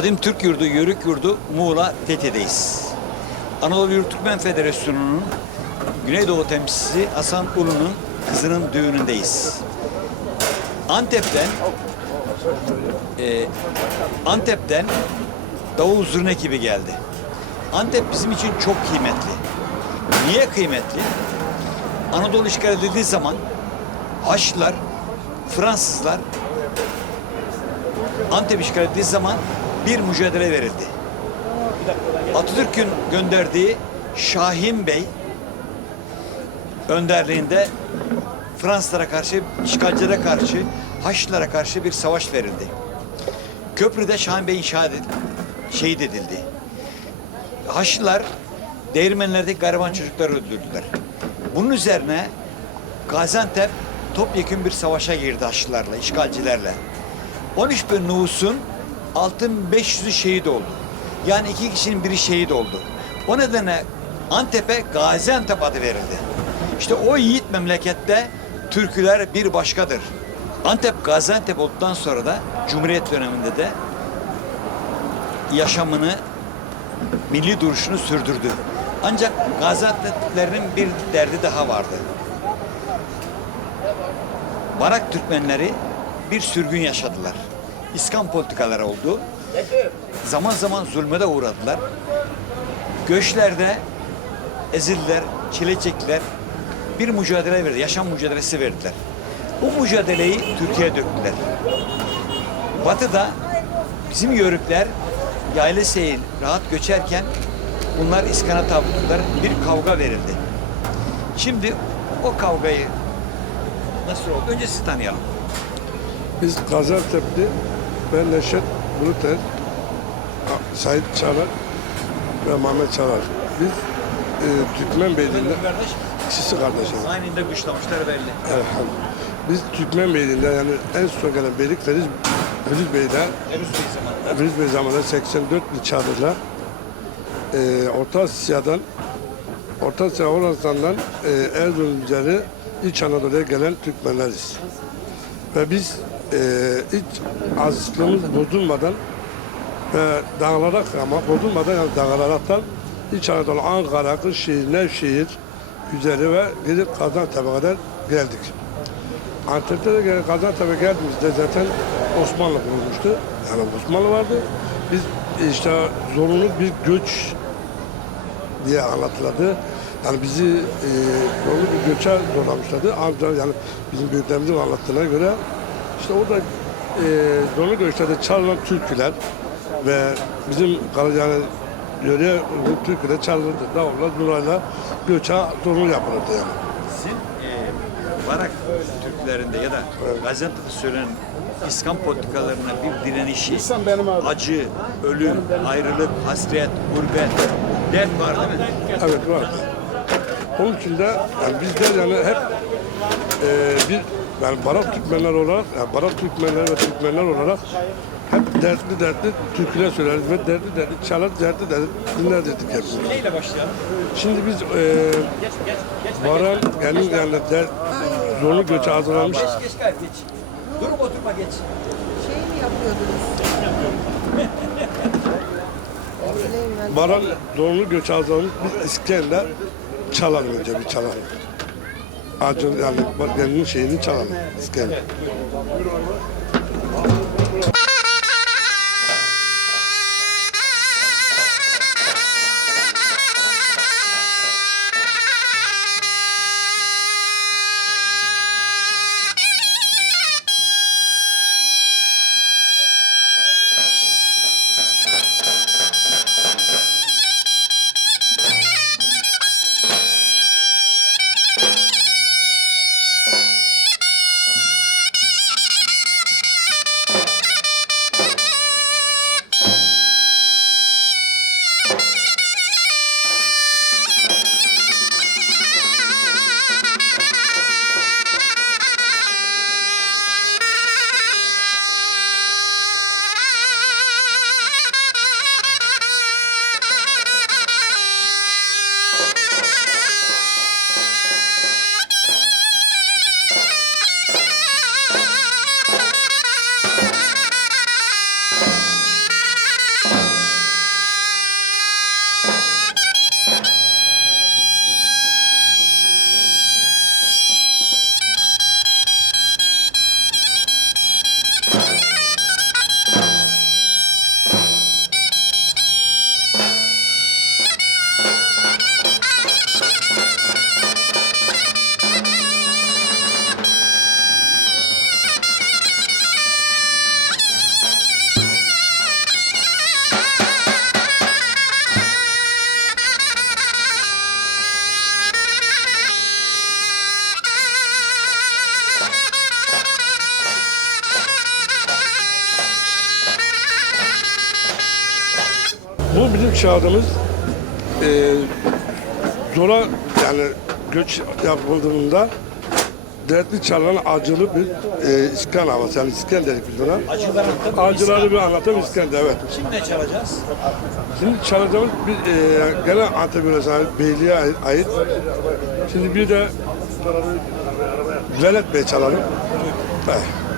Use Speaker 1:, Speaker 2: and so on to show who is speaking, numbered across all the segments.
Speaker 1: Kadim Türk Yurdu, Yörük Yurdu Muğla Fethiye'deyiz. Anadolu Yurt Türkmen Federasyonu'nun Güneydoğu temsilcisi Hasan Ulu'nun kızının düğünündeyiz. Antep'ten e, Antep'ten davul zurna ekibi geldi. Antep bizim için çok kıymetli. Niye kıymetli? Anadolu işgal edildiği zaman Haçlılar, Fransızlar Antep işgal ettiği zaman bir mücadele verildi. Atatürk'ün gönderdiği Şahin Bey önderliğinde Fransızlara karşı, işgalcilere karşı, Haçlılara karşı bir savaş verildi. Köprüde Şahin Bey inşa edildi, şehit edildi. Haçlılar değirmenlerdeki gariban çocukları öldürdüler. Bunun üzerine Gaziantep topyekun bir savaşa girdi Haçlılarla, işgalcilerle. 13 bin nüfusun 6500'ü şehit oldu. Yani iki kişinin biri şehit oldu. O nedenle Antep'e Gaziantep adı verildi. İşte o yiğit memlekette türküler bir başkadır. Antep Gaziantep olduktan sonra da Cumhuriyet döneminde de yaşamını, milli duruşunu sürdürdü. Ancak Gaziantep'lerin bir derdi daha vardı. Barak Türkmenleri bir sürgün yaşadılar. İskan politikaları oldu. Zaman zaman zulme de uğradılar. Göçlerde ezildiler, çile çektiler. Bir mücadele verdi, yaşam mücadelesi verdiler. Bu mücadeleyi Türkiye'ye döktüler. Batı'da bizim yörükler yaylı seyir rahat göçerken bunlar iskana tabi tuttular. Bir kavga verildi. Şimdi o kavgayı nasıl oldu? Önce sizi tanıyalım.
Speaker 2: Biz Gaziantep'li ben Neşet Buluter, Sait Çalar ve Mehmet Çalar. Biz e, Türkmen Beyliği'nde, ikisi kardeşiz.
Speaker 1: Aynı de güçlamışlar belli.
Speaker 2: Elhamdülillah. Biz Türkmen Beyliği'nde yani en son gelen beylik Feriz, Feriz Bey'den
Speaker 1: Erüz Bey zamanında.
Speaker 2: Feriz Bey zamanında 84 bir çadırla e, Orta Asya'dan Orta Asya Horasan'dan e, Erzurum üzeri İç Anadolu'ya gelen Türkmenleriz. Ve biz e, hiç azlığımız bozulmadan ve dağlara ama bozulmadan yani dağlaraktan İç Anadolu, Ankara, Kırşehir, Nevşehir üzeri ve gidip Gaziantep'e kadar geldik. Antep'te de Gaziantep'e geldiğimizde zaten Osmanlı kurulmuştu. Yani Osmanlı vardı. Biz işte zorunlu bir göç diye anlatıldı. Yani bizi e, zorlu bir göçe zorlamışlardı. Ancak yani bizim büyüklerimizin anlattığına göre işte orada e, zorlu göçlerde çalınan türküler ve bizim yani yöreye uygun türküler çalınırdı. Davullar, zurnayla göçe zorunlu yapılırdı yani.
Speaker 1: Sizin e, Barak Türklerinde ya da Gaziantep'te söylenen İskan politikalarına bir direnişi, acı, ölüm, ayrılık, hasret, gurbet, dert var değil mi?
Speaker 2: Evet var. Onun için de yani bizler yani hep e, bir yani Barak Türkmenler olarak, yani Barak Türkmenler ve Türkmenler olarak hep dertli dertli türküler söyleriz ve dertli dertli çalar, dertli dertli dinler dedik hep.
Speaker 1: Neyle başlayalım?
Speaker 2: Şimdi biz e, Baran yani yani der, zorlu göçe hazırlanmış
Speaker 1: Geç, geç geç. Durup oturma geç.
Speaker 3: Şey mi yapıyordunuz?
Speaker 2: Baran zorlu göçe hazırlanmış biz İskender çalalım önce bir çalalım. Acın yani kendinin şeyini çalalım İskender. Çağrımız e, zora yani göç yapıldığında dertli çalan acılı bir e, iskan havası. Yani iskan dedik biz buna. Acıları bir anlatan iskan evet.
Speaker 1: Şimdi ne çalacağız?
Speaker 2: Şimdi çalacağımız bir e, gene Antep ait, Beyliğe ait. Şimdi bir de Velet Bey çalalım. Eh.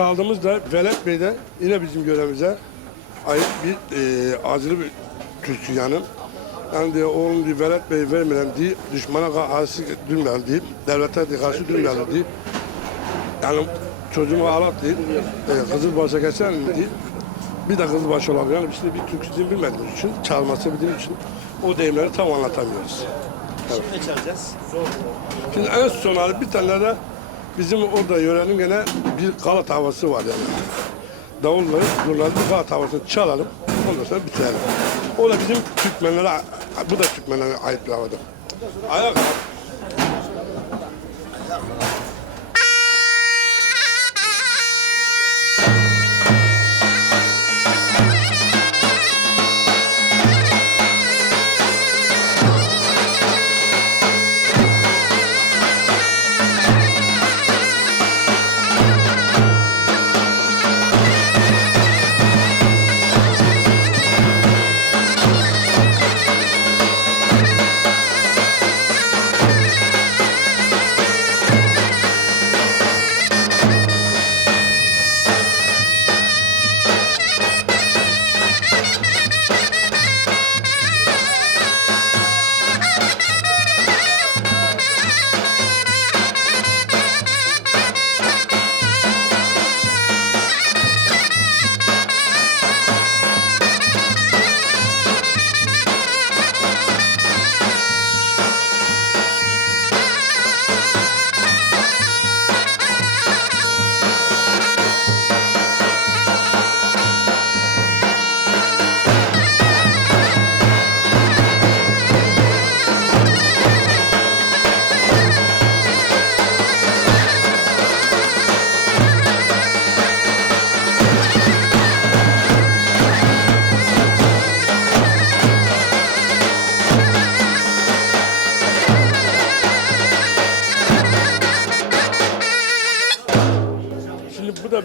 Speaker 2: Çaldığımız da Velet Bey'de yine bizim görevimize ait bir e, acılı bir türkü yani. Yani diyor oğlum diye Velet Bey vermeden diye düşmana karşı durmayalım diye devlete de karşı durmayalım diye yani çocuğumu ağlat diye e, kızıl başa geçer diye bir de kızıl baş olan yani de bir türküsünü bilmediğimiz için çalması bildiğimiz için o deyimleri tam anlatamıyoruz.
Speaker 1: Şimdi ne çalacağız?
Speaker 2: Şimdi en son bir tane de bizim orada yörenin gene bir galat havası var yani. Davulları, zurları bir galat havasını çalalım. Ondan sonra bitirelim. O da bizim Türkmenlere, bu da Türkmenlere ait bir havadır. Ayak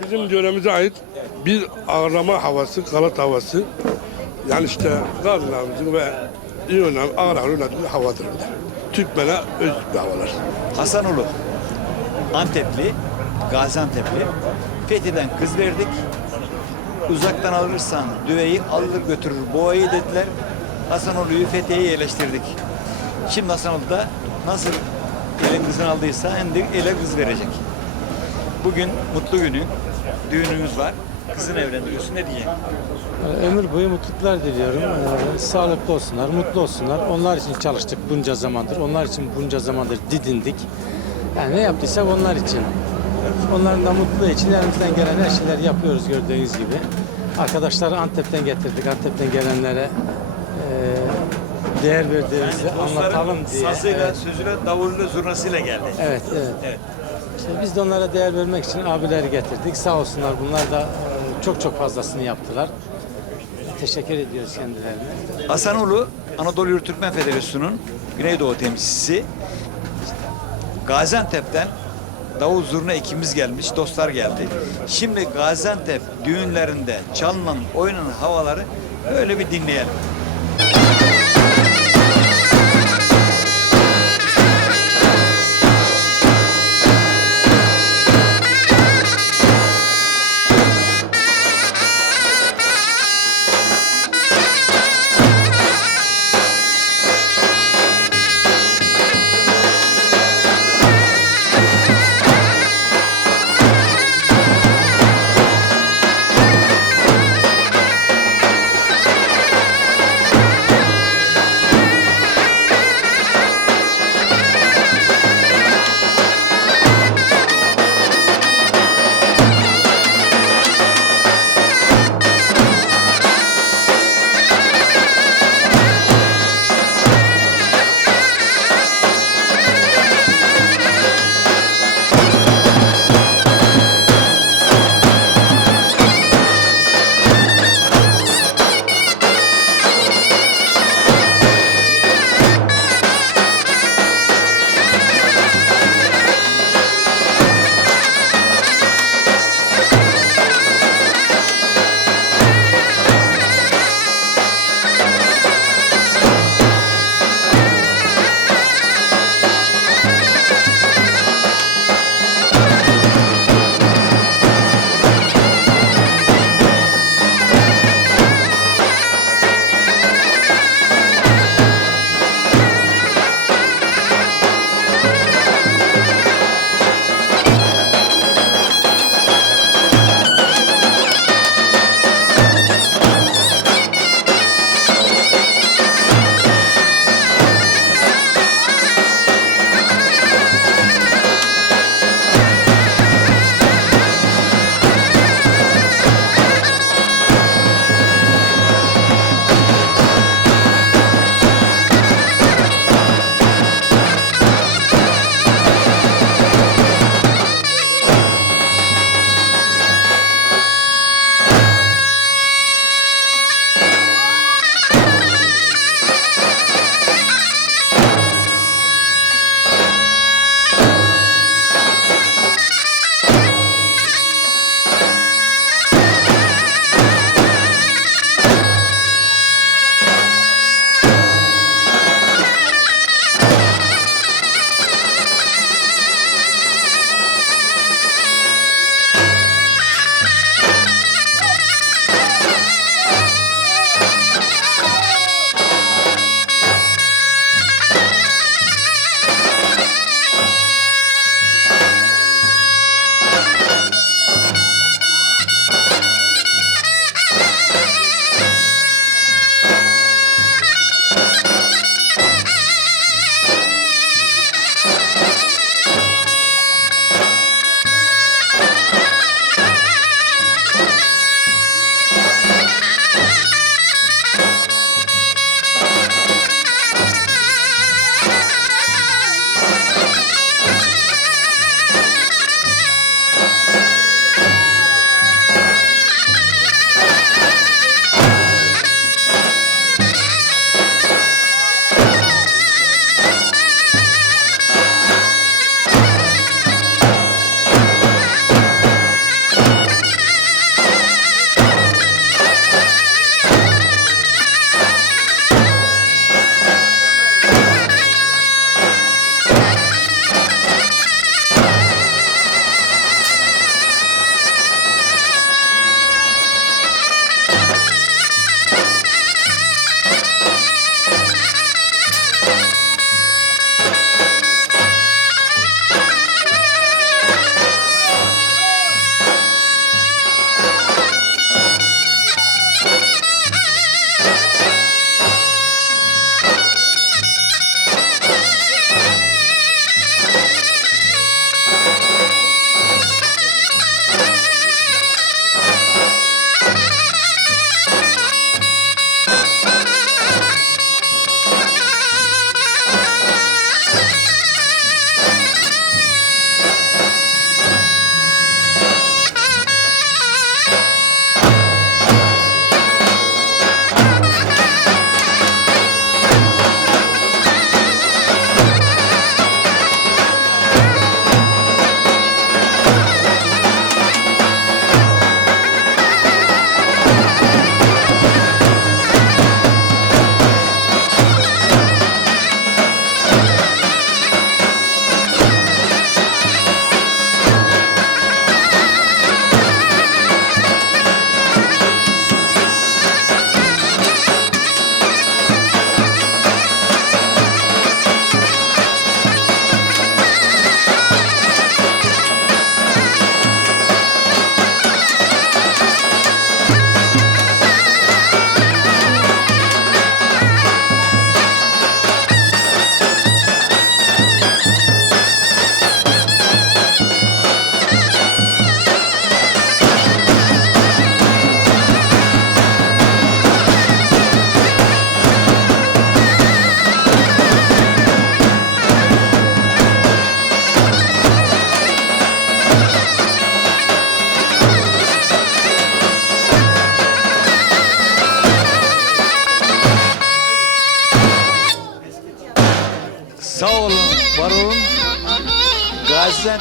Speaker 2: bizim yöremize ait bir ağrama havası, galat havası. Yani işte Gazi'mizin ve İyonan, Ağrı'nın yönettiği havadır da. Türkmen'e özgü bir havalar.
Speaker 1: Hasanulu. Antepli, Gaziantep'li. Fethi'den kız verdik. Uzaktan alırsan düveyi alır götürür boğayı dediler. Hasanolu'yu Fethiye'ye yerleştirdik. Şimdi Hasanolu'da nasıl elin kızını aldıysa hem de ele kız verecek. Bugün mutlu günü, düğünümüz var. Kızını evlendiriyorsun ne diyeyim?
Speaker 4: Ömür boyu mutluluklar diliyorum. Ee, Sağlıklı olsunlar, mutlu olsunlar. Onlar için çalıştık bunca zamandır. Onlar için bunca zamandır didindik. Yani ne yaptıysak onlar için. Onların da mutluluğu için elimizden gelen her şeyleri yapıyoruz gördüğünüz gibi. Arkadaşları Antep'ten getirdik. Antep'ten gelenlere e, değer verdiğimizi anlatalım diye.
Speaker 1: sazıyla,
Speaker 4: Evet.
Speaker 1: sözüyle, davulluyla, zurnasıyla geldi.
Speaker 4: Evet, evet.
Speaker 1: Evet.
Speaker 4: Biz de onlara değer vermek için abileri getirdik. Sağ olsunlar bunlar da e, çok çok fazlasını yaptılar. Teşekkür ediyoruz kendilerine.
Speaker 1: Hasanoğlu Anadolu Yurt Türkmen Federasyonu'nun Güneydoğu temsilcisi. Gaziantep'ten davul zurna ekibimiz gelmiş, dostlar geldi. Şimdi Gaziantep düğünlerinde çalınan, oynanan havaları öyle bir dinleyelim.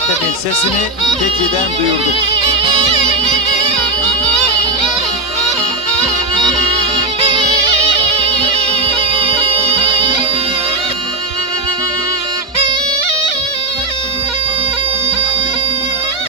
Speaker 1: Gaziantep'in sesini Fethiye'den duyurduk.